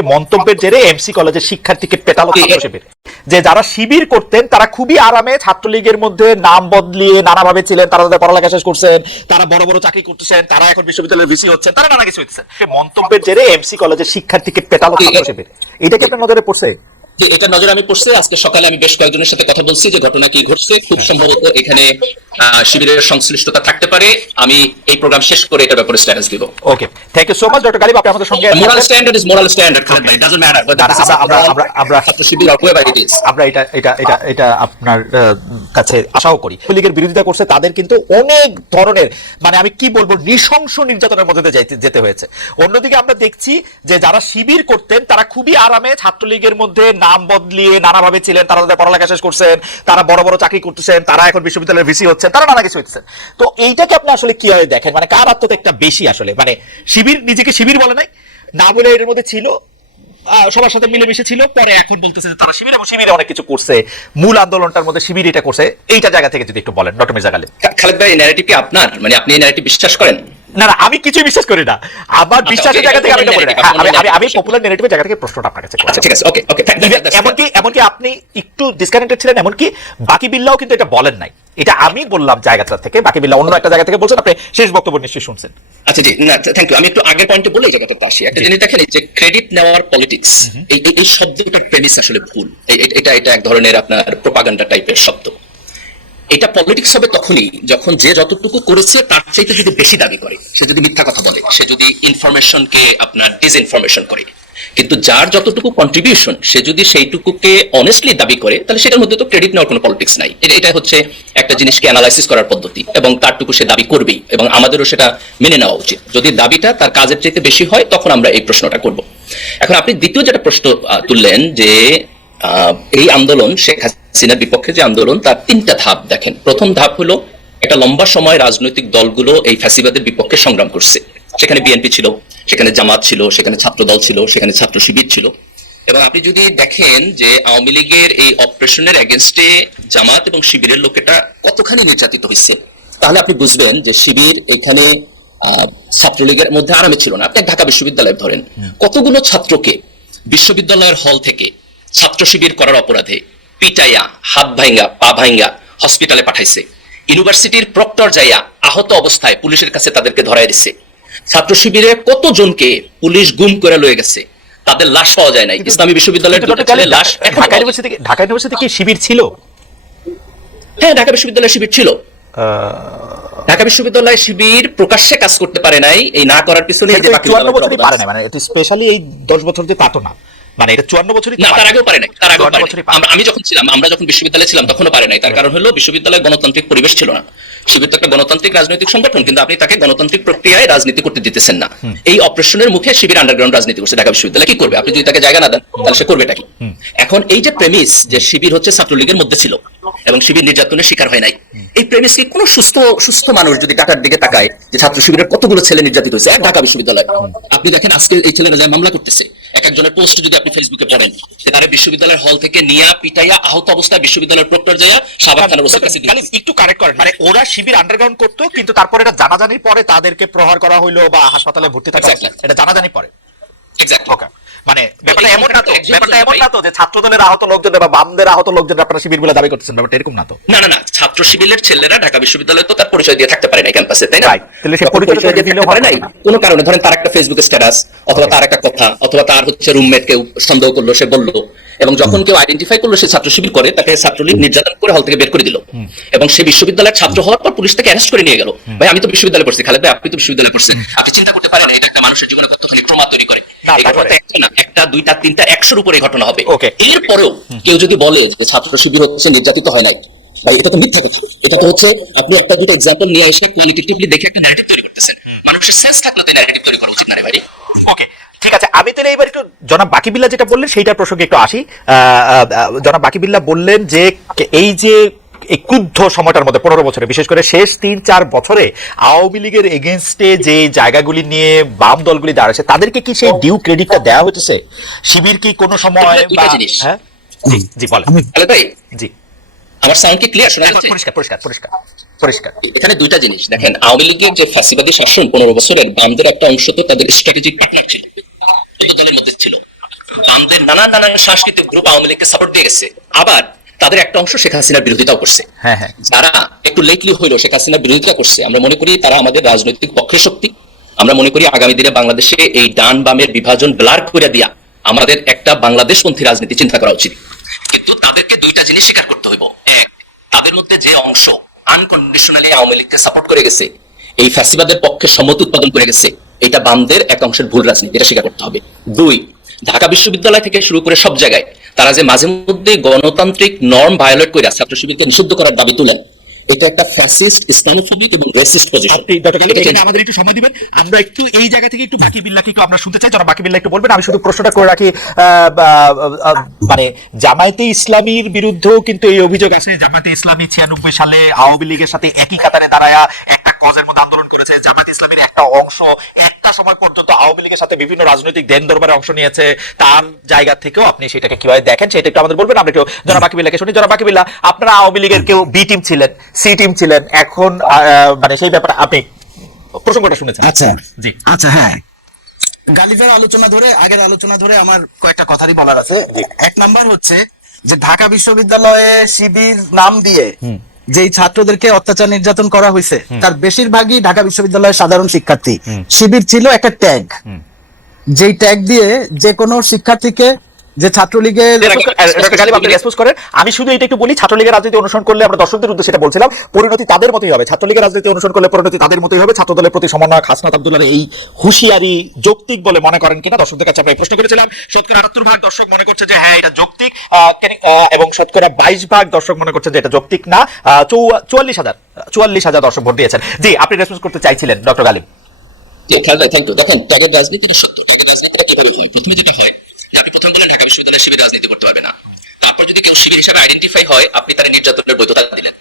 মন্তব্যের জেরে এমসি কলেজের শিক্ষার্থীকে পেটালো ছাত্র শিবির। যে যারা শিবির করতেন তারা খুবই আরামে ছাত্রলীগের মধ্যে নাম বদলিয়ে নানাভাবে ছিলেন, তারা তাদের পড়ালেখা শেষ করছেন, তারা বড় বড় চাকরি করতেছেন, তারা এখন বিশ্ববিদ্যালয়ের ভিসি হচ্ছেন, তারা নানা কিছু হচ্ছেন। মন্তব্যের জেরে এমসি কলেজের শিক্ষার্থীকে পেটালো ছাত্র শিবির। এটা কি আপনার নজরে পড়ছে? এটা নজরে আমি পড়ছে। আজকে সকালে আমি বেশ কয়েকজনের সাথে কথা বলছি যে ঘটনা কি ঘটছে। খুব সম্ভবত এখানে শিবিরের সংশ্লিষ্টতা থাকতে পারে। আমি এই প্রোগ্রাম শেষ করে এটা ব্যাপারে স্ট্যাটাস দিব। Okay, thank you so much doctor Ghalib, আপনি আমাদের সঙ্গে। Moral standard is moral standard, Khaled ভাই, ডাজন্ট ম্যাটার বাট আমরা ছাত্র শিবির আর whoever it is, আমরা এটা আপনার কাছে আশাও করি। লীগের বিরোধিতা করছে তাদের কিন্তু অনেক ধরনের, মানে আমি কি বলবো, নৃশংস নির্যাতনের মধ্যে যেতে হয়েছে। অন্যদিকে আমরা দেখছি যে যারা শিবির করতেন তারা খুবই আরামে ছাত্রলীগের মধ্যে নাম বদলিয়ে নানাভাবে ছিলেন, তারা তাদের পড়ালেখা শেষ করছেন, তারা বড় বড় চাকরি করতেছেন, তারা এখন বিশ্ববিদ্যালয়ের ভিসি হচ্ছেন, তারা নানা কিছু হচ্ছেন। তো এইটাকে আপনি আসলে কিভাবে দেখেন? মানে কার আত্মত্যাগটা বেশি আসলে? মানে শিবির নিজেকে শিবির বলে নাই, না বলে এর মধ্যে ছিল, সবার সাথে মিলেমিশে ছিল, পরে এখন বলতেছে যে তারা শিবির, এবং শিবিরে অনেক কিছু করছে, মূল আন্দোলনটার মধ্যে শিবির এটা করছে। এইটা জায়গা থেকে যদি একটু বলেন ডক্টর মির্জা গালিব। খালেদ ভাই, এই ন্যারেটিভ কি আপনার? মানে আপনি এই ন্যারেটিভ বিশ্বাস করেন? না না, আমি কিছুই বিশ্বাস করি না। আমার বিশ্বাসের জায়গা থেকে আমি এটা বলি না। আমি পপুলার ন্যারেটিভের জায়গা থেকে প্রশ্নটা আপনার কাছে করছি। ঠিক আছে, ওকে ওকে। এমনকি আপনি একটু ডিসকানেক্টেড ছিলেন, এমনকি বাকি বিল্লাও কিন্তু এটা বলেন নাই। এটা আমি বললাম জায়গাটা থেকে, বাকি বিল্লাহ অন্য একটা জায়গা থেকে বলছেন। আপনি শেষ বক্তব্য নিশ্চয়ই শুনছেন। আচ্ছা জি, না থ্যাংক ইউ। আমি একটু আগের পয়েন্টে বলে এই জায়গাটাতে আসি। একটা জিনিস দেখেন, যে ক্রেডিট নেওয়ার পলিটিক্স, এই শব্দটার প্রেমিস আসলে ভুল। এটা এক ধরনের আপনার প্রোপাগান্ডা টাইপের শব্দ। এটা পলিটিক্স হবে তখনই যখন যে যতটুকু করেছে তার চাইতে যদি বেশি দাবি করে, সে যদি মিথ্যা কথা বলে, সে যদি ইনফরমেশনকে আপনার ডিসইনফরমেশন করে। কিন্তু যার যতটুকু কন্ট্রিবিউশন, সে যদি সেইটুকুকে অনেস্টলি দাবি করে, তাহলে সেটার মধ্যে তো ক্রেডিট নেওয়ার কোনো পলিটিক্স নাই। এটা হচ্ছে একটা জিনিসকে অ্যানালাইসিস করার পদ্ধতি, এবং তারটুকু সে দাবি করবেই, এবং আমাদেরও সেটা মেনে নেওয়া উচিত। যদি দাবিটা তার কাজের চাইতে বেশি হয়, তখন আমরা এই প্রশ্নটা করব। এখন আপনি দ্বিতীয় যেটা প্রশ্ন তুললেন, যে এই আন্দোলন, শেখ হাসিনার বিপক্ষে যে আন্দোলন, তার তিনটা ধাপ দেখেন। প্রথম ধাপ হলো, একটা লম্বা সময় রাজনৈতিক দলগুলো এই ফ্যাসিবাদের বিপক্ষে সংগ্রাম করছে। সেখানে বিএনপি ছিল, সেখানে জামাত ছিল, সেখানে ছাত্র দল ছিল, সেখানে ছাত্র শিবির ছিল। এবং আপনি যদি দেখেন যে আওয়ামী লীগের এই অপারেশনের এগেনস্টে জামাত এবং শিবিরের লোকেরা কতখানি নির্যাতিত হয়েছে, তাহলে আপনি বুঝবেন যে শিবির এখানে ছাত্রলীগের মধ্যে আরামে ছিল না। আপনি ঢাকা বিশ্ববিদ্যালয়ে ধরেন, কতগুলো ছাত্রকে বিশ্ববিদ্যালয়ের হল থেকে ছাত্র শিবির করার অপরাধে পিটাইয়া, হাত ভাঙ্গা, পা ভাঙ্গা হসপিটালে পাঠাইছে। ইউনিভার্সিটির প্রক্টর যাইয়া আহত অবস্থায় পুলিশের কাছে তাদেরকে ধরাই দিচ্ছে। ছাত্র শিবিরের কতজনকে পুলিশ গুম করে লয়ে গেছে, তাদের লাশ পাওয়া যায় নাই। ইসলামী বিশ্ববিদ্যালয়ের লাশ। ঢাকা ইউনিভার্সিটি কি শিবির ছিল? হ্যাঁ, ঢাকা বিশ্ববিদ্যালয়ে শিবির ছিল। ঢাকা বিশ্ববিদ্যালয়ে শিবির প্রকাশ্যে কাজ করতে পারে নাই। এই না করার পিছনে এই যে 54 বছরই পারে না, মানে এটা স্পেশালি এই 10 বছর যে তা তো না, মানে এটা 54 বছরই না, তার আগেও পারে নাই। তার আগেও পারে নাই। আমি যখন ছিলাম, আমরা যখন বিশ্ববিদ্যালয়ে ছিলাম, তখনও পারে নাই। তার কারণ হলো বিশ্ববিদ্যালয়ে গণতান্ত্রিক পরিবেশ ছিল না। শিবির তো একটা গণতান্ত্রিক রাজনৈতিক সংগঠন, কিন্তু আপনি তাকে গণতান্ত্রিক প্রক্রিয়ায় রাজনীতি করতে দিতেছেন না। এই অপারেশনের মুখে শিবির আন্ডারগ্রাউন্ড রাজনীতি করছে। ঢাকা বিশ্ববিদ্যালয় কি করবে? আপনি যদি তাকে জায়গা না দেন, তাহলে সে করবেটা কি? এখন এই যে প্রেমিস, যে শিবির হচ্ছে ছাত্রলীগের মধ্যে ছিল এবং শিবির নির্যাতনের শিকার হয় নাই, এই প্রেমিস কি কোনো সুস্থ মানুষ যদি ঢাকার দিকে তাকায়, যে ছাত্র শিবিরের কতগুলো ছেলে নির্যাতিত হয়েছে ঢাকা বিশ্ববিদ্যালয়। আপনি দেখেন আজকে এই ছেলেরা যায় মামলা করতেছে। এক একজনের পোস্ট যদি আপনি ফেসবুকে পড়েন, যে তারা বিশ্ববিদ্যালয়ের হল থেকে নিয়ে পিটাইয়া আহত অবস্থায় বিশ্ববিদ্যালয়ের প্রক্টর যায় শাহবাগ থানার ওসির কাছে। একটু কারেক্ট করেন, মানে ওরা শিবির আন্ডারগ্রাউন্ড করতো, কিন্তু তারপরে এটা জানাজানির পরে তাদেরকে প্রহার করা হইলো বা হাসপাতালে ভর্তি থাকা, এটা জানাজানির পরে। এক্স্যাক্টলি। ওকে, মানে ব্যাপারটা এমন না তো যে ছাত্র দলের আহত লোকজন বা বামদের আহত লোকজন আপনারা শিবির বলে দাবি করতেছেন, ব্যাপারটা এরকম না তো। না, ছাত্র শিবিরের ছেলেরা ঢাকা বিশ্ববিদ্যালয়ে তো তার পরিচয় দিয়ে থাকতে পারে না ক্যাম্পাসে, তাই না? তাহলে সে পরিচয় দিয়ে দিলে পারে নাই কোনো কারণে। ধরেন তার একটা ফেসবুকে স্ট্যাটাস, অথবা তার একটা কথা, অথবা তার হচ্ছে রুমমেট কেউ সন্দেহ করলো, সে বললো, এবং যখন কেউ আইডেন্টিফাই করলো সে ছাত্র শিবির করে, তাকে ছাত্রলীগ নির্যাতন করে হল থেকে বের করে দিল, এবং সে বিশ্ববিদ্যালয়ের ছাত্র হওয়ার পর পুলিশ তাকে অ্যারেস্ট করে নিয়ে গেল। ভাই, আমি তো বিশ্ববিদ্যালয়ে পড়ছি। খালেদ ভাই, আপনি তো বিশ্ববিদ্যালয়ে পড়ছেন। আপনি চিন্তা করতে পারেন এটা একটা মানুষের জীবনে কতখানি ট্রমা তৈরি করে? একটা, দুইটা, তিনটা, 100-র উপরে ঘটনা হবে। এরপরেও কেউ যদি বলে যে ছাত্র শিবির হচ্ছে নির্যাতিত হয় নাই, ভাই এটা তো মিথ্যা কথা। এটা তো হচ্ছে আপনি একটা দুটো এক্সাম্পল নিয়ে এসে কোয়ালিটেটিভলি দেখে একটা ন্যারেটিভ তৈরি করতেছেন। মানুষের সেন্স থাকলে তো ন্যারেটিভ তৈরি করা উচিত না রে ভাই। ওকে, ঠিক আছে। আমি তাহলে এবার একটু জনাব বাকিবিল্লাহ যেটা বললেন সেইটার প্রসঙ্গে একটু আসি। জনাব বাকিবিল্লাহ বললেন যে এই যে এই ক্রুদ্ধ সময়টার মধ্যে 15 বছরে, বিশেষ করে শেষ 3-4 বছরে আওয়ামী লীগের এগেনস্টে যে জায়গাগুলি নিয়ে বাম দলগুলি দাঁড়াচ্ছে, তাদেরকে কি সেই ডিউ ক্রেডিটটা দেওয়া হচ্ছে? শিবির কি কোনো সময়? হ্যাঁ, জি বলেন। তাহলে ভাই, জি, আমার সাউন্ড কি ক্লিয়ার শোনা যাচ্ছে? পরিষ্কার। এখানে দুইটা জিনিস দেখেন। আওয়ামী লীগের যে ফ্যাসিবাদী শাসন 15 বছরের, বামদের একটা অংশ তো তাদের স্ট্র্যাটেজিক পার্টনার ছিল, দলের মধ্যে ছিল। বামদের নানান নানান সাংস্কৃতিক গ্রুপ আওয়ামী লীগকে সাপোর্ট দিয়ে গেছে, আবার তাদের একটা অংশ শেখ হাসিনার বিরোধিতাও করছে। হ্যাঁ হ্যাঁ, যারা একটু লেটলি হইলো শেখ হাসিনার বিরোধিতা করছে, আমরা মনে করি তারা আমাদের রাজনৈতিক পক্ষের শক্তি। আমরা মনে করি আগামী দিনে বাংলাদেশে এই ডান বামের বিভাজন ব্লার করে দিয়া আমাদের একটা বাংলাদেশপন্থী রাজনীতি চিন্তা করা উচিত। কিন্তু তাদেরকে দুইটা জিনিস স্বীকার করতে হইব। এক, তাদের মধ্যে যে অংশ আনকন্ডিশনালি আওয়ামী লীগকে সাপোর্ট করে গেছে, এই ফ্যাসিবাদের পক্ষে সম্মতি উৎপাদন করে গেছে, এটা বামদের এক অংশের ভুল রাজনীতি, এটা স্বীকার করতে হবে। দুই, ঢাকা বিশ্ববিদ্যালয় থেকে শুরু করে সব জায়গায় তারা যে মাঝে মধ্যে গণতান্ত্রিক নর্ম ভায়োলেট করে ছাত্র শিবিরকে নিষিদ্ধ করার দাবি তুলেন, এটা একটা ফ্যাসিস্ট, ইসলামোফোবিক এবং রেসিস্ট পজিশন। আপনি ডক্টর গালিব এখানে আমাদের একটু সময় দিবেন, আমরা একটু এই জায়গা থেকে একটু বাকি বিল্লাহকে একটু আমরা শুনতে চাই, যারা বাকি বিল্লাহ একটু বলবেন। আমি শুধু প্রশ্নটা করে রাখি, মানে জামায়াতে ইসলামীর বিরুদ্ধেও কিন্তু এই অভিযোগ আছে, জামায়াতে ইসলামী 96 সালে আওয়ামী লীগের সাথে একই কাতারে দাঁড়ায়া একটা কজের মধ্যে আন্দোলন করেছে। জামায়াতে ইসলামীর একটা অংশ একটা সময় পর্যন্ত আওয়ামী লীগের সাথে বিভিন্ন রাজনৈতিক দেন দরবারে অংশ নিয়েছে। তার জায়গা থেকেও আপনি সেটাকে কিভাবে দেখেন সেটা একটু আমাদের বলবেন। আমরা একটু জনাব বাকি বিল্লাহকে শুনি। জনাব বাকি বিল্লাহ, আপনারা আওয়ামী লীগের কেউ বি টিম ছিলেন, সি টিম ছিলেন, এখন মানে সেই ব্যাপারে আপনি প্রসঙ্গটা শুনেছেন। আচ্ছা জি, আচ্ছা, হ্যাঁ, গালিবের আগের আলোচনা ধরে আমার কয়েকটা কথারই বলার আছে। এক নাম্বার হচ্ছে যে ঢাকা বিশ্ববিদ্যালয়ে শিবির নাম দিয়ে যেই ছাত্রদেরকে অত্যাচার নির্যাতন করা হয়েছে তার বেশিরভাগই ঢাকা বিশ্ববিদ্যালয়ের সাধারণ শিক্ষার্থী। শিবির ছিল একটা ট্যাগ, যেই ট্যাগ দিয়ে যে কোনো শিক্ষার্থীকে যে ছাত্রলীগের আমি শুধু এটা একটু বলি, ছাত্রলীগের রাজনীতি অনুসরণ করলে আমরা দর্শকদের উদ্দেশ্যে সেটা বলছিলাম, পরিণতি তাদের মতোই হবে। ছাত্রলীগের রাজনীতি অনুসরণ করলে পরিণতি তাদের মতোই হবে। ছাত্রদলের প্রতি সমন্বয়ক হাসনাত আব্দুল্লাহর এই হুঁশিয়ারি যৌক্তিক বলে মনে করেন কিনা দর্শকদের কাছে আমরা প্রশ্ন করেছিলাম। শতকরা 78% দর্শক মনে করছে যে হ্যাঁ এটা যৌক্তিক, এবং শতকরা 22% দর্শক মনে করছে যে এটা যৌক্তিক না। 44,000 দর্শক ভোট দিয়েছেন। জি, আপনি রেসপন্স করতে চাইছিলেন ডক্টর গালিব। Thank you. দেখেন, ট্যাগের রাজনীতিটা সত্য। ট্যাগের রাজনীতিটা কিভাবে হয়? প্রথমে যেটা হয় যে আপনি প্রথম বলেন ঢাকা বিশ্ববিদ্যালয়ের শিবির রাজনীতি করতে পারবে না। তারপর যদি কেউ শিবির হিসাবে আইডেন্টিফাই হয়, আপনি তার নির্যাতনের বৈধতা দিলেন।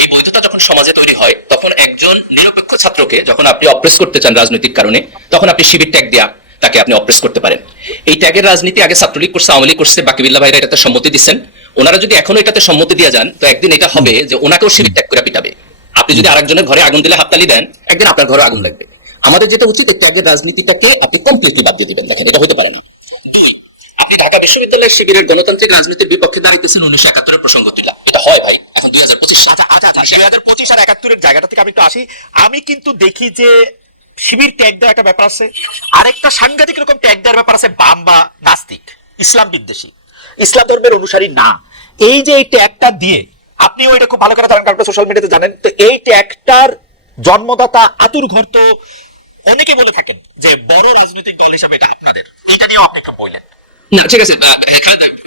এই বৈধতা যখন সমাজে তৈরি হয়, তখন একজন নিরপেক্ষ ছাত্রকে যখন আপনি অপ্রেস করতে চান রাজনৈতিক কারণে, তখন আপনি শিবির ট্যাগ দিয়া তাকে আপনি অপ্রেস করতে পারেন। এই ট্যাগের রাজনীতি আগে ছাত্রলীগ করছে, আওয়ামী লীগ করছে, বাকি বিল্লাহ ভাইরা এটাতে সম্মতি দিচ্ছেন। ওনারা যদি এখনো এটাতে সম্মতি দিয়ে যান, তো একদিন এটা হবে যে ওনাকেও শিবির ট্যাগ করে পিটাবে। আপনি যদি আরেকজনের ঘরে আগুন দিলে হাততালি দেন, একদিন আপনার ঘরে আগুন লাগবে। আমাদের যেটা উচিত, এই ট্যাগের রাজনীতিটাকে আপনি কমপ্লিটলি বাদ দিয়ে দিবেন। দেখেন, এটা হতে পারে না। আপনি ঢাকা বিশ্ববিদ্যালয়ের শিবিরের গণতান্ত্রিক রাজনীতির বিপক্ষে দাঁড়াইতেছেন 1971 প্রসঙ্গ তুলা। এটা হয় ভাই, এখন 2025 সাল। 2025 আর 71 জায়গাটা থেকে আমি একটু আসি। আমি কিন্তু দেখি যে শিবির ট্যাগ দেওয়ার একটা ব্যাপার আছে, আরেকটা সাংঘাতিক রকম ট্যাগ দেওয়ার ব্যাপার আছে বাম বা নাস্তিক, ইসলাম বিদ্বেষী, ইসলাম ধর্মের অনুসারী না। এই যে এই ট্যাগটা দিয়ে আপনিও এটা খুব ভালো করে জানেন, কারণ সোশ্যাল মিডিয়াতে জানেন, তো এই ট্যাগটার জন্মদাতা আতুর ঘর তো অনেকে বলে থাকেন যে বড় রাজনৈতিক দল হিসাবে এটা আপনাদের, এটা নিয়েও আপনি একটু বললেন। না, ঠিক আছে,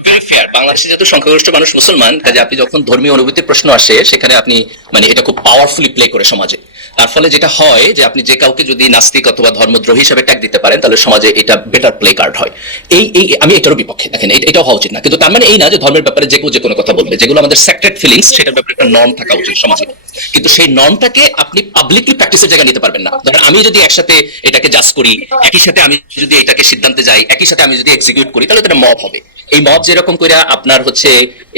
ভেরি ফেয়ার। বাংলাদেশে যেহেতু সংখ্যাগরিষ্ঠ মানুষ মুসলমান, কাজে আপনি যখন ধর্মীয় অনুভূতির প্রশ্ন আসে, সেখানে আপনি মানে এটা খুব পাওয়ারফুলি প্লে করে সমাজে। তার ফলে যেটা হয় যে আপনি যে কাউকে যদি নাস্তিক অথবা ধর্মদ্রোহী হিসেবে ট্যাগ দিতে পারেন, তাহলে সমাজে এটা বেটার প্লে কার্ড হয়। এই আমি এটারও বিপক্ষে। দেখেন, এটাও হওয়া উচিত না, কিন্তু তার মানে এই না যে ধর্মের ব্যাপারে যে কেউ যে কোনো কথা বলবে। যেগুলো আমাদের সেক্রেট ফিলিংস, সেটার ব্যাপারে একটা নর্ম থাকা উচিত সমাজে। কিন্তু সেই নর্মটাকে আপনি পাবলিকলি প্র্যাকটিসের জায়গায় নিতে পারবেন না। ধরেন আমি যদি একসাথে এটাকে জাজ করি, একই সাথে আমি যদি এটাকে সিদ্ধান্তে যাই, একই সাথে আমি যদি এক্সিকিউট করি, তাহলে এটা মব হবে। এই মব যেরকম করে আপনার হচ্ছে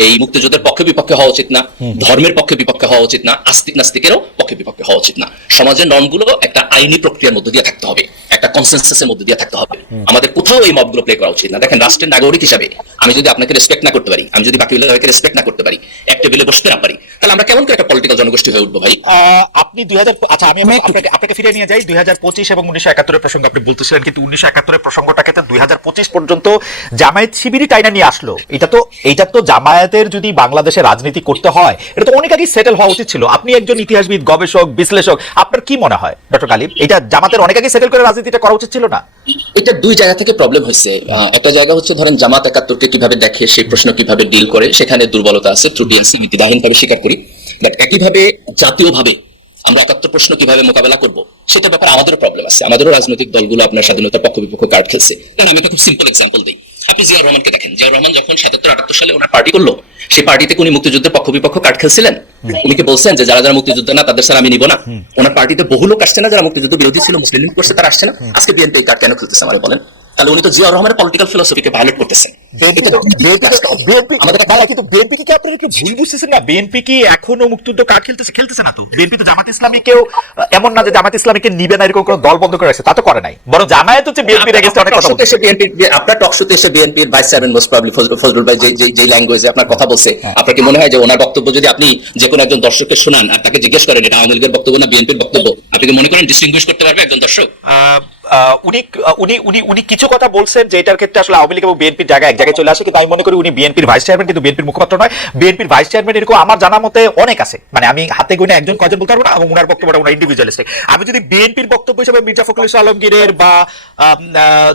এই মুক্তিযুদ্ধের পক্ষে বিপক্ষে হওয়া উচিত না, ধর্মের পক্ষে বিপক্ষে হওয়া উচিত না, আস্তিক নাস্তিকেরও পক্ষে বিপক্ষে হওয়া উচিত না। সমাজের নর্মগুলো একটা আইনি প্রক্রিয়ার মধ্যে দিয়ে থাকতে হবে, একটা কনসেনসাসের মধ্যে দিয়ে থাকতে হবে। আমাদের কোথাও এই মবগুলো প্লে করা উচিত না। দেখেন, রাষ্ট্রের নাগরিক হিসাবে আমি যদি আপনাকে রেসপেক্ট না করতে পারি, আমি যদি বাকি বিল্লাহকে রেসপেক্ট না করতে পারি, এক টেবিলে বসতে না পারি, তাহলে আমরা কেমন করে একটা পলিটিক্যাল জনগোষ্ঠী হয়ে উঠবো ভাই? আপনি 2000, আচ্ছা আমি আপনাকে ফিরে নিয়ে যাই 2025 এবং 1971 প্রসঙ্গ আপনি বলতেছিলেন, কিন্তু 1971 প্রসঙ্গটাকে তো 2025 পর্যন্ত জামায়াত শিবিরই টাইনা নিয়ে আসলো। এটা তো জামায়াতের যদি বাংলাদেশে রাজনীতি করতে হয়, এটা তো অনেক আগেই সেটেল হওয়া উচিত ছিল। আপনি একজন ইতিহাসবিদ, গবেষক, বিশ্লেষক, আপনার কি মনে হয় ডক্টর গালিব, এটা জামাতের অনেক আগেই সেটেল করে রাজনীতিটা করা উচিত ছিল না? এটা দুই জায়গা থেকে প্রবলেম হয়েছে। একটা জায়গা হচ্ছে ধরেন জামাত 71কে কিভাবে দেখে, সেই প্রশ্ন কিভাবে ডিল করে, সেখানে দুর্বলতা আছে, ত্রুটি আছে, নীতিদাহীনভাবে স্বীকার করি। বাট একইভাবে জাতীয়ভাবে আমরা 71 প্রশ্ন কিভাবে মোকাবেলা করব, সেটা ব্যাপারে আমাদেরও প্রবলেম আছে। আমাদেরও রাজনৈতিক দলগুলো আপনার স্বাধীনতার পক্ষ বিপক্ষ কার্ড খেলছে। কারণ আমি একটা খুব সিম্পল এক্সাম্পল দিই। আপনি জিয়া রহমানকে দেখেন, জিয়া রহমান যখন 77-78 সালে ওনার পার্টি করলো, সেই পার্টিতে উনি মুক্তিযুদ্ধের পক্ষ বিপক্ষ কার্ড খেলছিলেন। উনি কি বলছেন যে যারা যারা মুক্তিযুদ্ধ না তাদের স্যার আমি নিব না? ওনার পার্টিতে বহু লোক আসছে না যারা মুক্তিযুদ্ধ বিরোধী ছিল, মুসলিম লীগ করছে, তারা আসছে না? আজকে বিএনপি কার্ড কেন খেলতেছে আমার বলেন? তাহলে উনি তো জিয়া রহমানের পলিটিক্যাল ফিলোসফিকে ভায়োলেট করতেছেন। বিএনপি কি আপনারা একটু ভুল বুঝতেছেন না? বিএনপি কি এখনো মুক্তিযুদ্ধ কার্ড খেলতেছে না তো। বিএনপি তো জামাত ইসলামীকেও এমন না যে জামাত ইসলামীকে নিবে না এরকম কোনো দল বন্ধ করে রাখছে, তা তো করে নাই। বরং জামায়াত হচ্ছে বিএনপির এগেইনস্টে অনেক কথা বলছে। আপনার টকশোতে এসে বিএনপির vice chairman most probably Fazlul ভাই যে ল্যাঙ্গুয়েজে আপনার কথা বলছে, আপনার কি মনে হয় যে ওনার বক্তব্য যদি আপনি যে কোনো একজন দর্শককে শোনান আর তাকে জিজ্ঞেস করেন এটা আওয়ামী লীগের বক্তব্য না বিএনপির বক্তব্য, আপনি কি মনে করেন ডিস্টিংগুইশ করতে পারবে একজন দর্শক? উনি উনি উনি উনি কিছু কথা বলছেন যে এটার ক্ষেত্রে আসলে আওয়ামী লীগ এবং বিএনপির জায়গায় এক জায়গায় চলে আসে, কিন্তু আমি মনে করি উনি বিএনপির ভাইস চেয়ারম্যান, কিন্তু বিএনপির মুখপাত্র নয়। বিএনপির ভাইস চেয়ারম্যান এরকম আমার জানা মতে অনেক আছে, মানে আমি হাতে গুনে একজন কয়জন বলতে পারবো না, এবং উনার বক্তব্যটা উনার ইন্ডিভিজুয়ালিস্টিক। আমি যদি বিএনপির বক্তব্য হিসেবে মির্জা ফখরুল ইসলাম আলমগীরের বা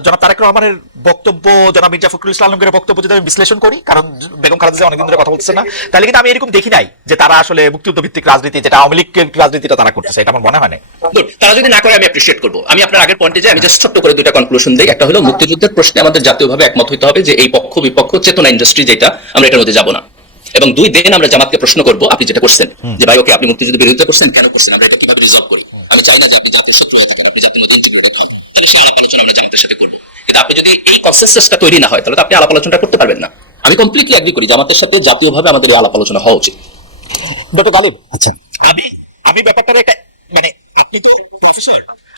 জনাব তারেক রহমানের বক্তব্য, জনাব মির্জা ফখরুল ইসলাম আলমগীরের বক্তব্য যদি আমি বিশ্লেষণ করি, কারণ বেগম খালেদা জিয়া অনেকদিন ধরে কথা বলতেছে না, তাহলে কিন্তু আমি এরকম দেখি নাই যে তারা আসলে মুক্তিযুদ্ধ ভিত্তিক রাজনীতি, যেটা আওয়ামী লীগের রাজনীতিটা তারা করতেছে, এটা আমার মনে হয় না। তারা যদি না করে আমি অ্যাপ্রিশিয়েট করবো। আমি আপনার আগের পয়েন্টে যে আমি জাস্ট ছোট্ট করে দুইটা কনক্লুশন দিই। একটা হলো মুক্তিযুদ্ধের প্রশ্নে আমাদের জাতীয়ভাবে একমত হইতে হবে যে এই পক্ষ বিপক্ষ চেতনা ইন্ডাস্ট্রি যেটা, আমরা এটার মধ্যে যাব না। এবং দুই, দেন আমরা জামাতকে প্রশ্ন করবো আপনি যেটা করছেন যে ভাই ওকে আপনি মুক্তিযুদ্ধের বিরোধিতা করছেন, কেন করছেন, আমরা এটা কিভাবে রিজলভ করি। আমি চাই না যে আপনি জাতির শত্রু হয়ে থাকেন, আপনি জাতির মধ্যে ইন্টিগ্রেটেড হন, তাহলে সেই আলাপ আলোচনা আমরা জামাতের সাথে করবো। কিন্তু আপনি যদি এই কনসেনসাসটা তৈরি না হয় তাহলে তো আপনি আলাপ আলোচনাটা করতে পারবেন না। আমি কমপ্লিটলি এগ্রি করি জামাতের সাথে জাতীয়ভাবে আমাদের এই আলাপ আলোচনা হওয়া উচিত। ডক্টর গালিব, আচ্ছা, আমি ব্যাপারটা একটা মানে আপনি তো